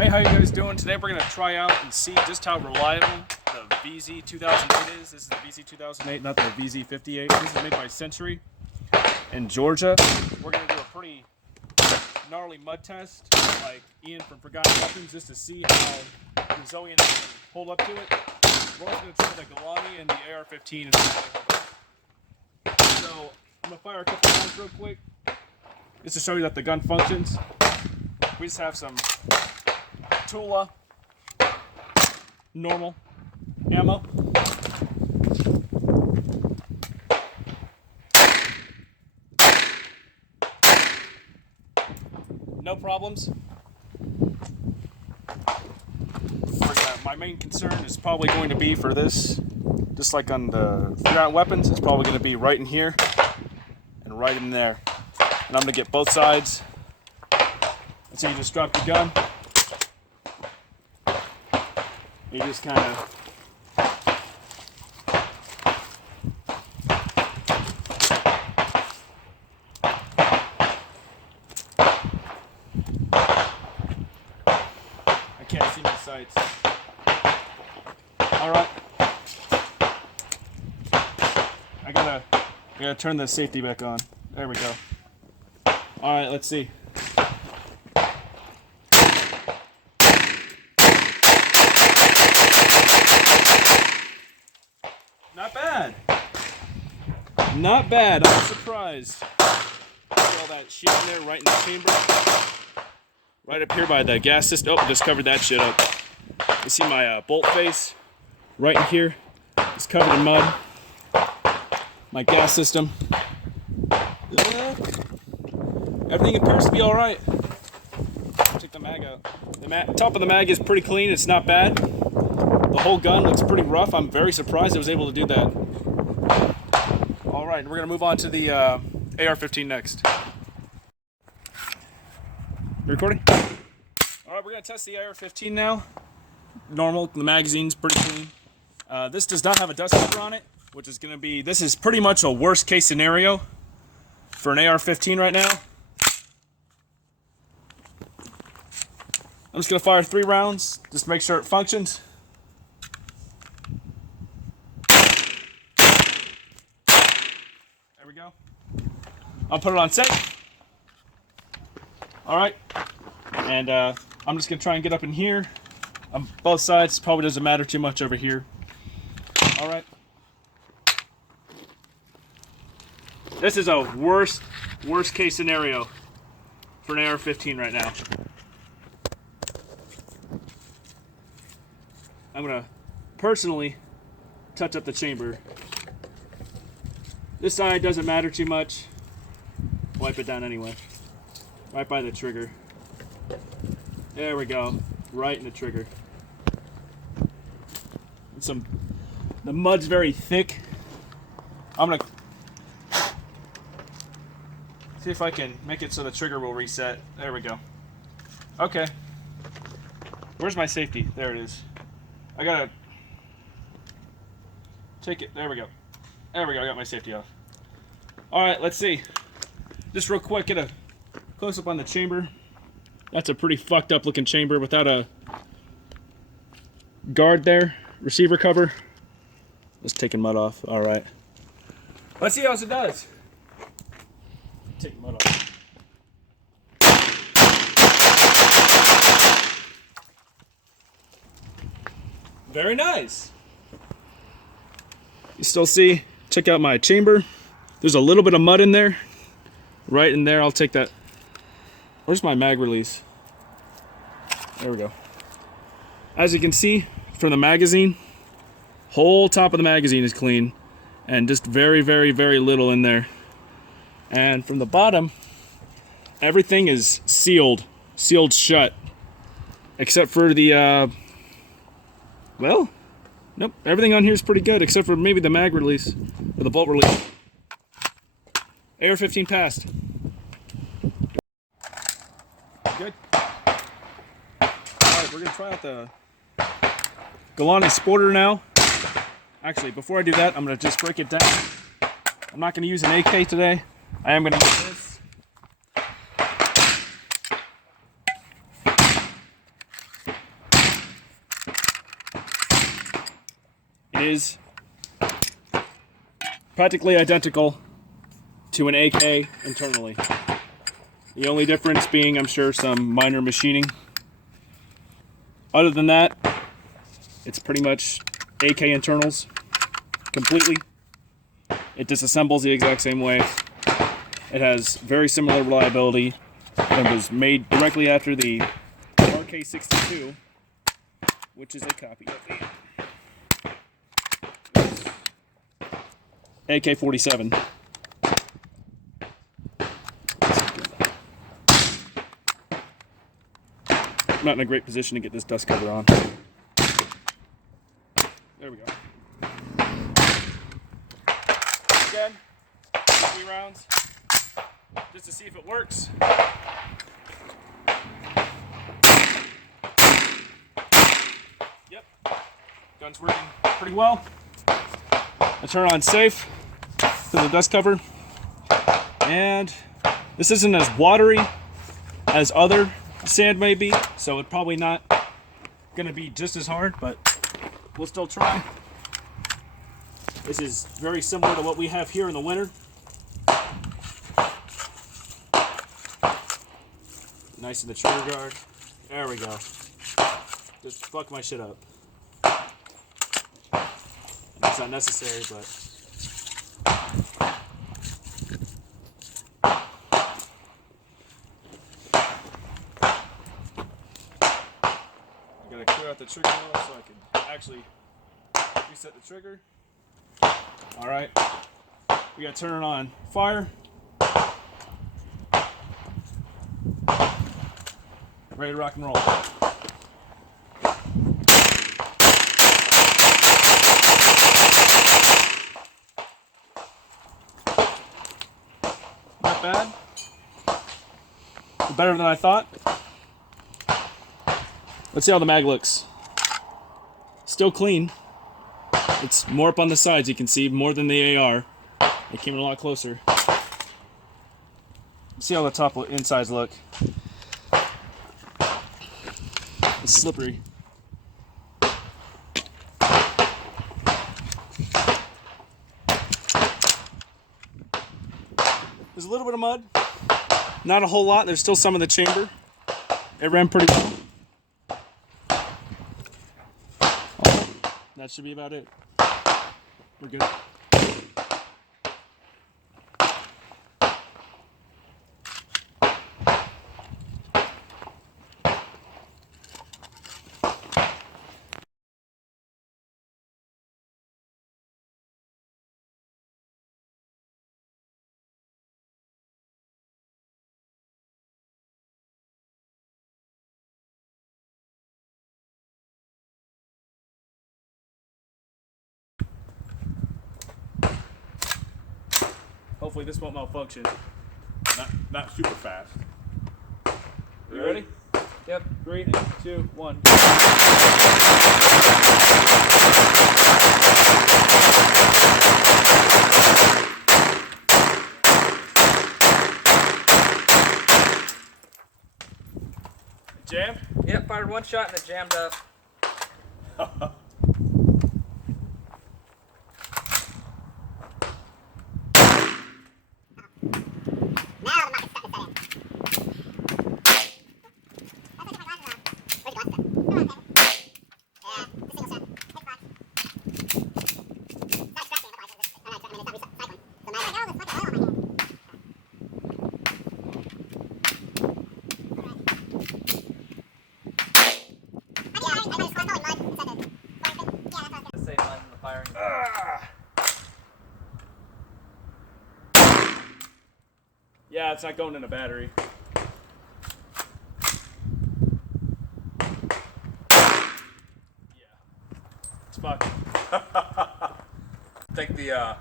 Hey, how you guys doing? Today we're going to try out and see just how reliable the Vz2008 is. This is the Vz2008, not the Vz2008. This is made by Century in Georgia. We're going to do a pretty gnarly mud test, like Ian from Forgotten Weapons, just to see how resilient it can hold up to it. We're also going to try the Golani and the AR15 and see how they hold up. So I'm going to fire a couple rounds real quick, just to show you that the gun functions. We just have some Tula normal ammo. No problems. My main concern is probably going to be for this, just like on the Forgotten Weapons, it's probably going to be right in here and right in there. And I'm going to get both sides. So you just drop your gun. You just kind of I can't see my sights. Alright. I gotta turn the safety back on. There we go. Alright, let's see. Not bad. Not bad. I'm surprised. See all that shit in there right in the chamber? Right up here by the gas system. Oh, just covered that shit up. You see my bolt face right in here? It's covered in mud. My gas system. Everything appears to be alright. Check the mag out. The top of the mag is pretty clean. It's not bad. The whole gun looks pretty rough. I'm very surprised I was able to do that. Alright, we're going to move on to the AR15 next. You recording? Alright, we're going to test the AR15 now. Normal, the magazine's pretty clean. This does not have a dust cover on it, which is going to be, this is pretty much a worst case scenario for an AR15 right now. I'm just going to fire 3 rounds, just to make sure it functions. There we go. I'll put it on safe. Alright. And I'm just going to try and get up in here. On both sides, probably doesn't matter too much over here. Alright. This is a worst case scenario for an AR-15 right now. I'm going to personally touch up the chamber. This side doesn't matter too much. Wipe it down anyway. Right by the trigger. There we go. Right in the trigger. The mud's very thick. I'm gonna see if I can make it so the trigger will reset. There we go. Okay. Where's my safety? There it is. I gotta take it. There we go. There we go. I got my safety off. Alright, let's see. Just real quick, get a close up on the chamber. That's a pretty fucked up looking chamber without a guard there. Receiver cover. Let's take mud off. Alright. Let's see how it does. Take mud off. Very nice. You still see, check out my chamber. There's a little bit of mud in there. Right in there, I'll take that. Where's my mag release? There we go. As you can see from the magazine, whole top of the magazine is clean and just very little in there. And from the bottom, everything is sealed shut, except for the well, nope, everything on here is pretty good except for maybe the mag release or the bolt release. AR-15 passed. Good. Alright, we're gonna try out the Golani Sporter now. Actually, before I do that, I'm gonna just break it down. I'm not gonna use an AK today. I am gonna use this. It is practically identical to an AK internally. The only difference being, I'm sure, some minor machining. Other than that, it's pretty much AK internals completely. It disassembles the exact same way. It has very similar reliability and was made directly after the RK62, which is a copy of the AK-47. I'm not in a great position to get this dust cover on. There we go. Again, 3 rounds, just to see if it works. Yep, gun's working pretty well. I turn on safe to the dust cover, and this isn't as watery as other sand may be, so it's probably not going to be just as hard, but we'll still try. This is very similar to what we have here in the winter. Nice in the trigger guard. There we go. Just fuck my shit up. It's not necessary, but I gotta clear out the trigger wheel so I can actually reset the trigger. Alright. We gotta turn it on fire. Ready to rock and roll. Not bad. Better than I thought. Let's see how the mag looks. Still clean. It's more up on the sides, you can see, more than the AR. It came in a lot closer. Let's see how the top insides look. It's slippery. There's a little bit of mud. Not a whole lot. There's still some in the chamber. It ran pretty well. That should be about it. We're good. Hopefully this won't malfunction. Not super fast. You ready? Yep. 3, 2, 1. Jam? Yep, fired one shot and it jammed up. Yeah, it's not going in a battery. Yeah. It's fucked. I think Yeah.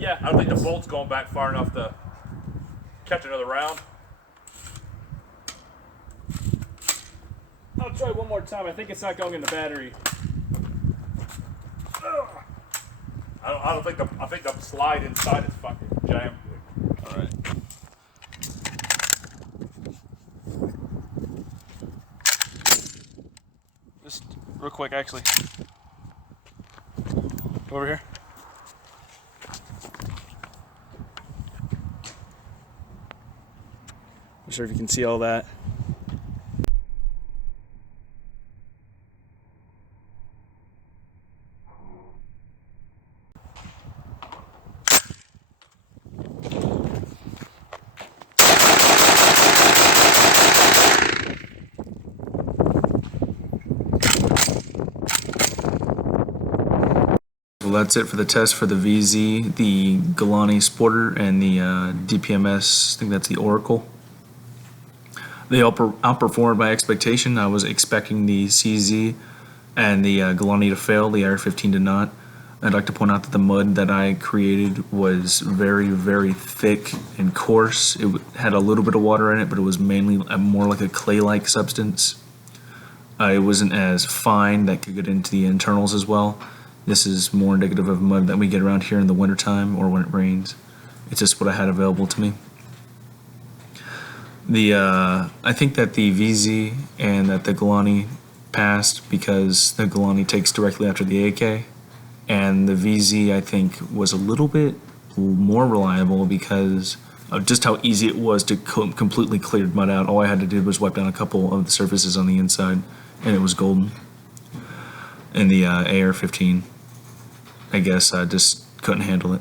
I don't think the bolt's going back far enough to catch another round. I'll try one more time. I think it's not going in the battery. I think the slide inside is fucking jammed. All right. Just real quick, actually. Over here. Not sure if you can see all that. Well, that's it for the test for the VZ, the Golani Sporter, and the DPMS, I think that's the Oracle. They outperformed my expectation. I was expecting the CZ and the Golani to fail, the AR15 did not. I'd like to point out that the mud that I created was very, very thick and coarse. It had a little bit of water in it, but it was mainly more like a clay-like substance. It wasn't as fine that could get into the internals as well. This is more indicative of mud that we get around here in the wintertime or when it rains. It's just what I had available to me. I think that the VZ and that the Golani passed because the Golani takes directly after the AK, and the VZ I think was a little bit more reliable because of just how easy it was to completely clear mud out. All I had to do was wipe down a couple of the surfaces on the inside and it was golden. And the AR-15, I guess I just couldn't handle it.